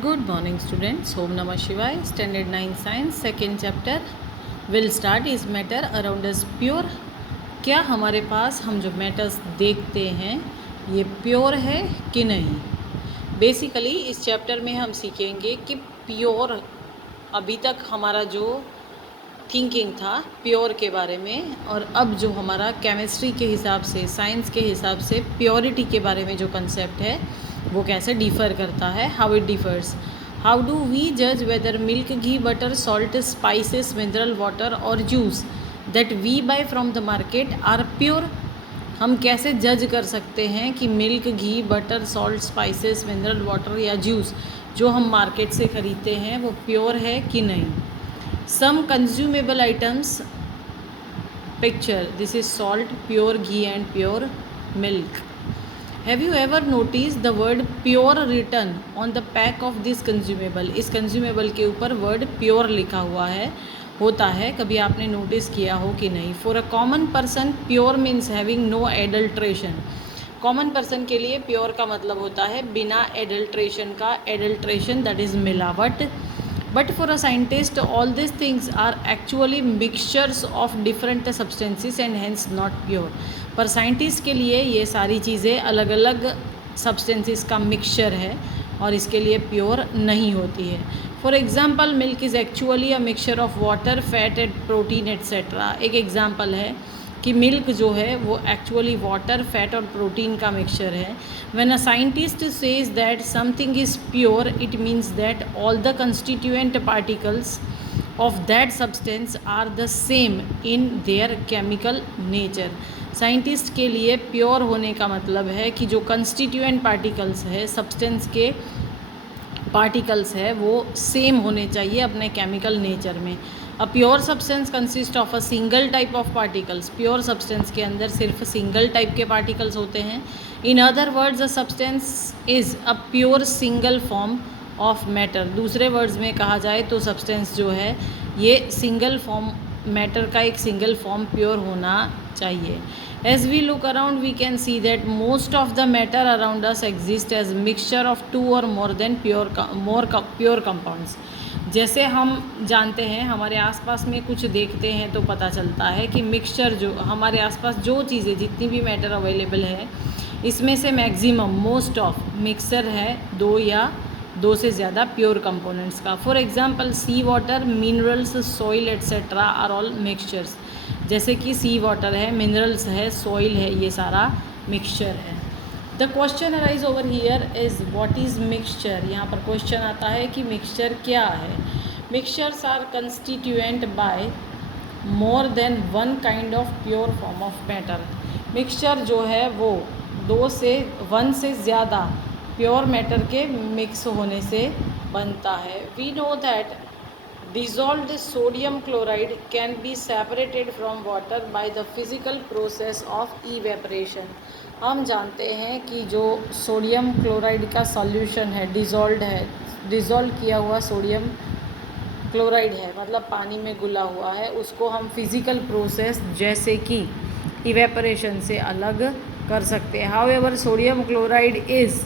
Good morning students. Om Namah Shivaya. Standard 9 Science second chapter will start is matter around us pure. क्या हमारे पास हम जो matters देखते हैं ये प्योर है कि नहीं। बेसिकली इस चैप्टर में हम सीखेंगे कि प्योर अभी तक हमारा जो थिंकिंग था प्योर के बारे में, और अब जो हमारा केमिस्ट्री के हिसाब से साइंस के हिसाब से प्योरिटी के बारे में जो कंसेप्ट है वो कैसे डिफ़र करता है, how it differs. How do we जज वेदर मिल्क, घी, butter, salt, spices, mineral water और juice that we buy from the market are pure. हम कैसे जज कर सकते हैं कि मिल्क, घी, butter, salt, spices, mineral water या जूस जो हम मार्केट से ख़रीदते हैं वो प्योर है कि नहीं। Some consumable items picture, this is salt, pure ghee and pure milk. Have you ever noticed the word pure written on the pack of this consumable? इस consumable के ऊपर word pure लिखा हुआ है, होता है, कभी आपने नोटिस किया हो कि नहीं। For a common person pure means having no adulteration. Common person के लिए प्योर का मतलब होता है बिना एडल्ट्रेशन का, एडल्ट्रेशन दैट इज़ मिलावट। But for a scientist all this things are actually mixtures of different substances and hence not pure. पर साइंटिस्ट के लिए ये सारी चीज़ें अलग अलग सब्सटेंसेस का मिक्सचर है और इसके लिए प्योर नहीं होती है। For example milk is actually a mixture of water, fat and protein etcetera. एक एग्जाम्पल है कि मिल्क जो है वो एक्चुअली वाटर, फैट और प्रोटीन का मिक्सचर है। When a scientist says that something is pure it means that all the constituent particles of that substance are the same in their chemical nature. Scientist के लिए pure होने का मतलब है कि जो कंस्टिट्यूएंट पार्टिकल्स है, सब्सटेंस के पार्टिकल्स है, वो सेम होने चाहिए अपने केमिकल नेचर में। A pure substance consist of a single type of particles. Pure substance के अंदर सिर्फ सिंगल टाइप के पार्टिकल्स होते हैं। In other words a substance is a pure single form of matter. दूसरे वर्ड्स में कहा जाए तो सब्सटेंस जो है ये सिंगल फॉर्म, मैटर का एक सिंगल फॉर्म प्योर होना चाहिए। As we look around, we can see that most of the matter around us exists as mixture of two or more than pure compounds. जैसे हम जानते हैं, हमारे आसपास में कुछ देखते हैं तो पता चलता है कि मिक्सचर जो हमारे आसपास जो चीज़ें जितनी भी मैटर अवेलेबल है इसमें से मैक्सिमम मोस्ट ऑफ मिक्सचर है दो या दो से ज़्यादा प्योर कंपोनेंट्स का। For example sea water, minerals, soil etcetera are all mixtures. जैसे कि सी वाटर है, मिनरल्स है, सॉइल है, ये सारा मिक्सचर है। The question arise over here is what is mixture. यहाँ पर क्वेश्चन आता है कि मिक्सचर क्या है। Mixtures are constituent by more than one kind of pure form of matter. Mixture जो है वो वन से ज़्यादा प्योर मैटर के मिक्स होने से बनता है। We know that dissolved sodium chloride can be separated from water by the physical process of evaporation. हम जानते हैं कि जो सोडियम क्लोराइड का सॉल्यूशन है, डिज़ोल्व किया हुआ सोडियम क्लोराइड है, मतलब पानी में घुला हुआ है, उसको हम फिज़िकल प्रोसेस जैसे कि इवेपोरेशन से अलग कर सकते हैं। However sodium chloride is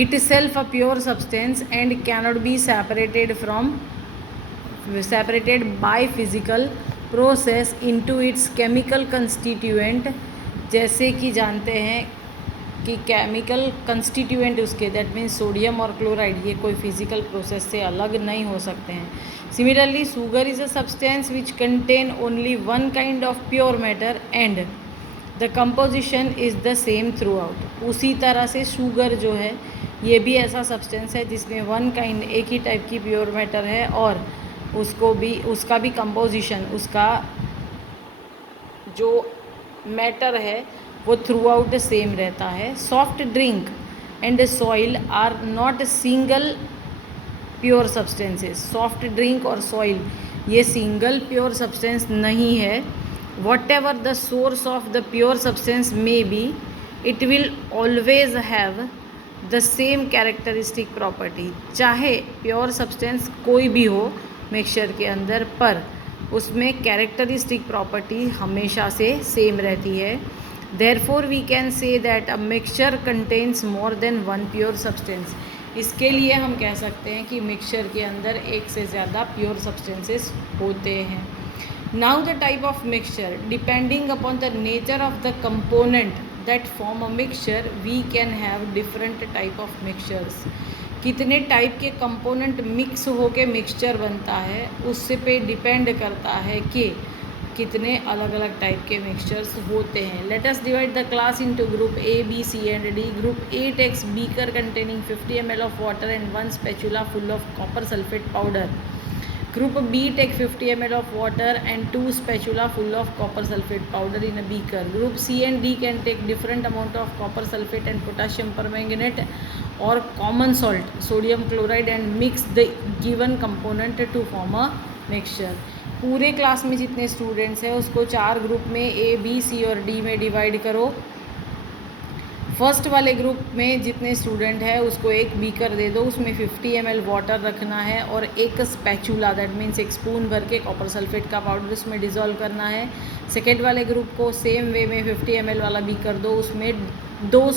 itself a pure substance and cannot be separated by physical process into its chemical constituent। जैसे कि जानते हैं कि केमिकल कंस्टिट्यूएंट उसके दैट मीन्स सोडियम और क्लोराइड ये कोई फिजिकल प्रोसेस से अलग नहीं हो सकते हैं। Similarly sugar is a substance which contain only one kind of pure matter and the composition is the same through out. उसी तरह से शुगर जो है ये भी ऐसा सब्सटेंस है जिसमें वन काइंड, एक ही टाइप की प्योर मैटर है और उसका भी कंपोजिशन, उसका जो मैटर है वो थ्रू आउट सेम रहता है। Soft drink and soil are not single pure substances. Soft drink और सॉइल ये सिंगल प्योर सब्सटेंस नहीं है। whatever the source of the pure substance may be, it will always have the same characteristic property। चाहे pure substance कोई भी हो mixture के अंदर, पर उसमें कैरेक्टरिस्टिक प्रॉपर्टी हमेशा से सेम रहती है। Therefore we can say that a mixture contains more than one pure substance. इसके लिए हम कह सकते हैं कि मिक्सचर के अंदर एक से ज़्यादा प्योर सब्सटेंसेस होते हैं. Now the type of mixture, depending upon the nature of the component that form a mixture, we can have different type of mixtures. कितने टाइप के कंपोनेंट मिक्स होके मिक्सचर बनता है उससे पे डिपेंड करता है कि कितने अलग अलग टाइप के मिक्सचर्स होते हैं. Let us divide the class into group A, B, C and D. Group A takes beaker containing 50 ml of water and 1 spatula full of copper sulfate powder. Group B take 50 ml of water and 2 spatula full of copper sulfate powder in a beaker. Group C and D can take different amount of copper sulfate and potassium permanganate or common salt, sodium chloride, and mix the given component to form a mixture. पूरे class में जितने students हैं उसको 4 group में A, B, C और D में divide करो. First वाले ग्रुप में जितने स्टूडेंट है उसको एक बीकर दे दो, उसमें 50 ml वाटर रखना है और एक स्पैचुला, दैट मीन्स एक स्पून भर के कॉपर सल्फेट का पाउडर उसमें डिज़ोल्व करना है. सेकेंड वाले ग्रुप को सेम वे में 50 ml वाला बीकर दो, उसमें 2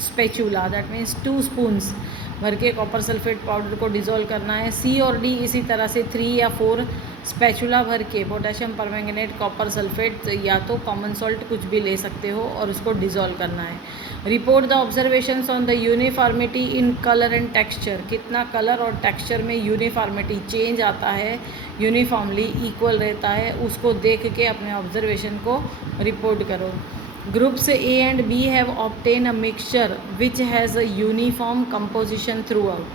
स्पैचुला, दैट मीन्स 2 स्पून्स भर के कॉपर सल्फेट पाउडर को डिज़ोल्व करना है. सी और डी इसी तरह से 3 या 4 स्पैचुला भर के पोटेशियम परमैंगनेट, कॉपर सल्फेट या तो कॉमन सॉल्ट कुछ भी ले सकते हो और उसको डिज़ोल्व करना है. Report the observations on the uniformity in colour and texture. कितना कलर और टेक्सचर में यूनिफॉर्मिटी चेंज आता है, यूनिफॉर्मली इक्वल रहता है, उसको देख के अपने ऑब्जर्वेशन को रिपोर्ट करो. Groups A and B have obtain a mixture which has a uniform composition throughout.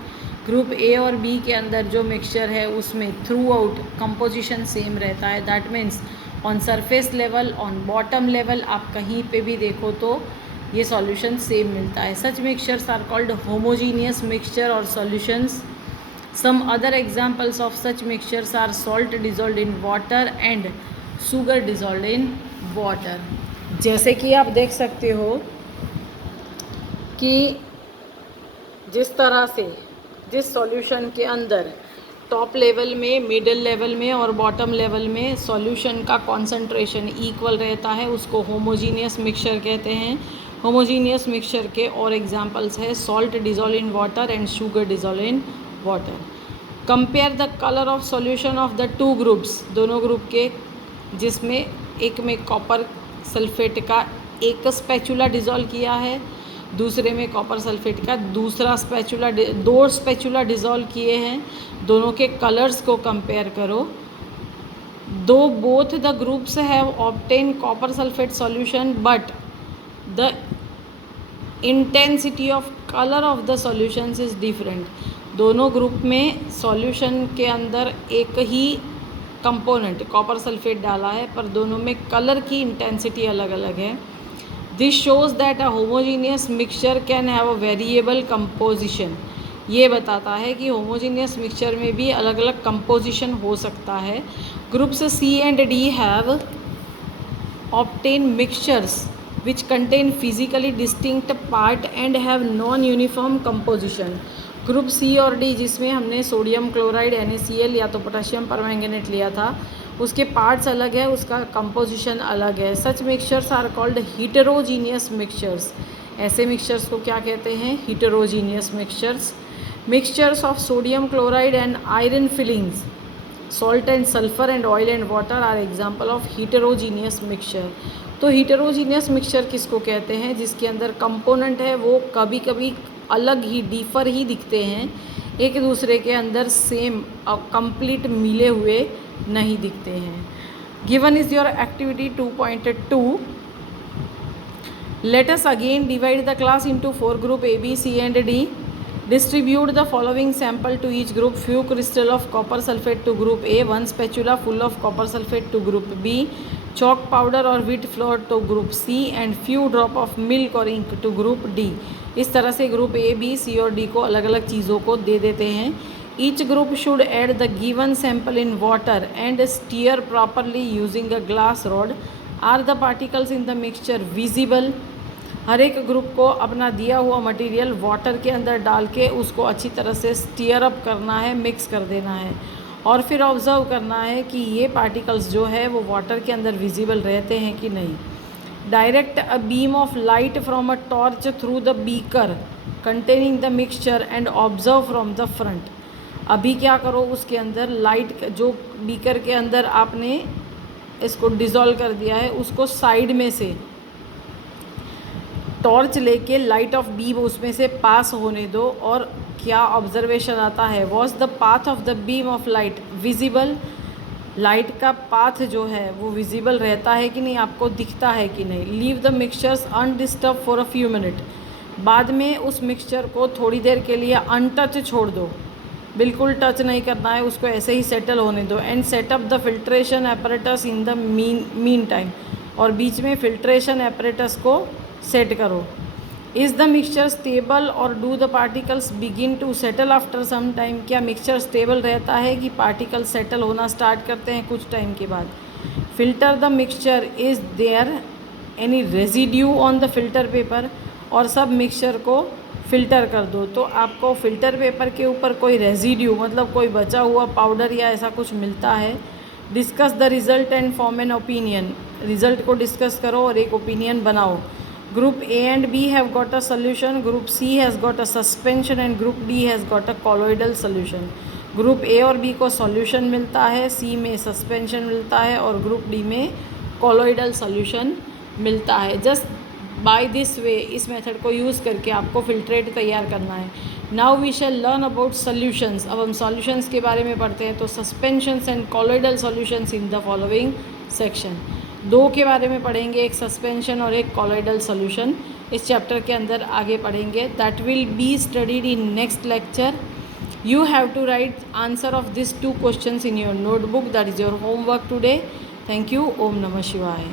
Group A और बी के अंदर जो मिक्सचर है उसमें थ्रू आउट कंपोजिशन सेम रहता है, that means on surface level, on bottom level, आप कहीं पे भी देखो तो ये सॉल्यूशन सेम मिलता है. Such mixtures are called homogeneous mixture और solutions. Some other examples of such mixtures are salt dissolved in water and sugar dissolved in water. जैसे कि आप देख सकते हो कि जिस तरह से जिस सॉल्यूशन के अंदर टॉप लेवल में, मिडिल लेवल में और बॉटम लेवल में सॉल्यूशन का कॉन्सेंट्रेशन इक्वल रहता है उसको होमोजीनियस मिक्सचर कहते हैं. होमोजीनियस मिक्सचर के और एग्जांपल्स है salt dissolve in water and sugar dissolve in water. Compare the colour of solution of the 2 groups. दोनों ग्रुप के जिसमें एक में कॉपर सल्फेट का एक स्पैचुला डिज़ोल्व किया है, दूसरे में कॉपर सल्फेट का दूसरा स्पैचुला, 2 स्पैचुला डिज़ोल्व किए हैं. दोनों के कलर्स को कंपेयर करो. दो both the groups have obtain copper sulphate solution but the intensity of colour of the solutions is different. दोनों ग्रुप में सॉल्यूशन के अंदर एक ही कंपोनेंट कॉपर सल्फेट डाला है पर दोनों में कलर की इंटेंसिटी अलग अलग है. This shows that a homogeneous mixture can have a variable composition. ये बताता है कि होमोजीनियस मिक्सचर में भी अलग अलग कंपोजिशन हो सकता है. Groups C and D have obtain mixtures which contain physically distinct part and have non-uniform composition. Group C और डी जिसमें हमने सोडियम क्लोराइड NaCl या तो पोटेशियम परमैंगनेट लिया था, उसके पार्ट्स अलग है, उसका कंपोजिशन अलग है. Such mixtures are called heterogeneous mixtures. ऐसे मिक्सचर्स को क्या कहते हैं? Heterogeneous mixtures. Mixtures of sodium chloride and iron filings, salt and sulphur and oil and water are example of heterogeneous mixture. तो हीटेरोजीनियस मिक्सचर किसको कहते हैं? जिसके अंदर कंपोनेंट है वो कभी कभी अलग ही, डिफर ही दिखते हैं, एक दूसरे के अंदर सेम कंप्लीट मिले हुए नहीं दिखते हैं. Given is your activity 2.2. Let us again divide the class into 4 group A, B, C and D. Distribute the following sample to each group. Few crystal of copper sulfate to group A, 1 spatula full of copper sulfate to group B, chalk powder or wheat flour to group C and few drop of milk or ink to group D. इस तरह से group A, B, C और D को अलग अलग चीज़ों को दे देते हैं. Each group should add the given sample in water and stir properly using a glass rod. Are the particles in the mixture visible? हर एक ग्रुप को अपना दिया हुआ मटेरियल वाटर के अंदर डाल के उसको अच्छी तरह से स्टीयर अप करना है, मिक्स कर देना है और फिर ऑब्ज़र्व करना है कि ये पार्टिकल्स जो है वो वाटर के अंदर विजिबल रहते हैं कि नहीं. Direct a beam of light from a torch through the beaker containing the mixture and observe from the front. अभी क्या करो, उसके अंदर लाइट जो बीकर के अंदर आपने इसको डिज़ोल्व कर दिया है, उसको साइड में से टॉर्च लेके लाइट ऑफ बीम उसमें से पास होने दो और क्या ऑब्जर्वेशन आता है। Was the path of the beam of light visible, light का पाथ जो है वो विजिबल रहता है कि नहीं, आपको दिखता है कि नहीं। Leave the mixtures undisturbed for a few minute, बाद में उस मिक्सचर को थोड़ी देर के लिए अनटच छोड़ दो, बिल्कुल टच नहीं करना है उसको, ऐसे ही सेटल होने दो। And set up the filtration apparatus in the mean time, और बीच में फिल्ट्रेशन एपरेटस को सेट करो। इज़ द मिक्सचर स्टेबल और do the particles begin to settle after some time, क्या मिक्सचर स्टेबल रहता है कि पार्टिकल सेटल होना स्टार्ट करते हैं कुछ टाइम के बाद। Filter the mixture, is there any residue on the filter paper, और सब मिक्सचर को फ़िल्टर कर दो। तो आपको फ़िल्टर पेपर के ऊपर कोई रेजिड्यू मतलब कोई बचा हुआ पाउडर या ऐसा कुछ मिलता है। Discuss the result and form an opinion, result को डिस्कस करो और एक ओपिनियन बनाओ। Group A and B have got a solution, Group C has got a suspension and Group D has got a colloidal solution। Group A और B को solution मिलता है, C में suspension मिलता है और Group D में colloidal solution मिलता है। Just by this way, इस मेथड को यूज़ करके आपको फिल्ट्रेट तैयार करना है। Now we shall learn about solutions। अब हम solutions के बारे में पढ़ते हैं। तो suspensions and colloidal solutions in the following section, दो के बारे में पढ़ेंगे, एक सस्पेंशन और एक कॉलोइडल सॉल्यूशन इस चैप्टर के अंदर आगे पढ़ेंगे। That will be studied in next lecture. You have to write answer of this 2 questions in your notebook, that is your homework today. Thank you. ओम नमः शिवाय।